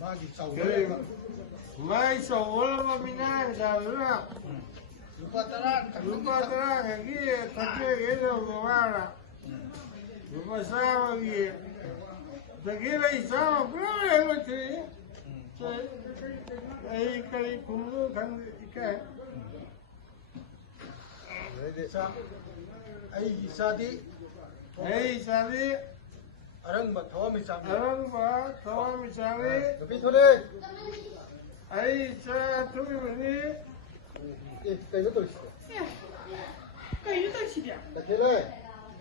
마기 싸우고. 많이 싸우려면 미나리 잡으라. 누가 따라? 누가 따라 가기에 탁해게도 고마라. 누가 싸우기. 자기가 이상하면 그러면 그렇지. 에이 그리 공부 간니까. 자, 아이 사디. 에이 사디. 아랑바 더미 짱. 아랑바 더미 짱이. 높이 소리. 에이 자 두기니. 예, cái đó 있어. cái đó gì 나 걔네.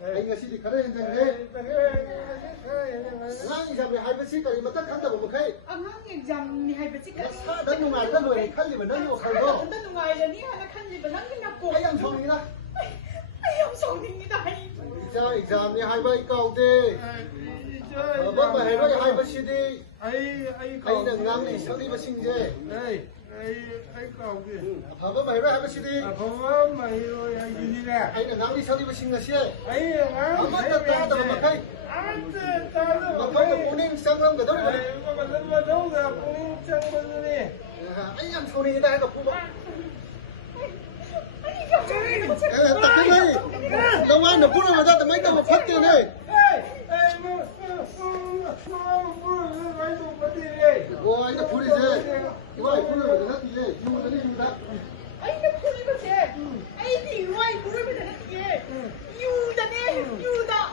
anh ngasi khare hình thế. ngang giờ hai bác sĩ cái mà tất cả một cái. ngang exam ni hay bác sĩ cái. sa đất ngoài đất rồi khăn gì mà nó nhiều không đâu. đất ngoài là ni hay khăn gì mà nó cái ngập cổ. Ai em xong đi đó. Ai em xong đi đây. exam ni hai bác cầu đi. vâng mà hay rồi hai bác sĩ đi. ai là ngang đi sau đi bác sĩ gì. ai cầu kìa. vâng mà hay rồi hai bác sĩ đi. vâng mà rồi ai gì nè. ai là ngang đi sau đi bác sĩ là xe. ai ngang. mất tất cả đâu mà cái. mà không được phụ ninh sang lâm cái đó này. mà lên mà đâu là phụ ninh sang bên này. anh em sau đi đây gặp phụ bác. Tập cái này. Đâu ai được phụ nào mà ra từ mấy đâu mà phát tiền này. 와, 이제 불이 이제 이거 불을 왜 내가 뒤에 이거 내리 준다. ai nó phun cái gì? Ai thì ngoài phun cái gì? You da nè, you da.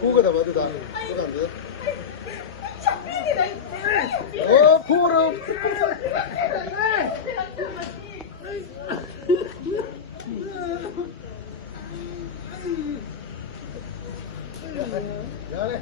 구거다 맞다. 그거 안 돼. chẳng biết gì đấy. 불을. 야, 야,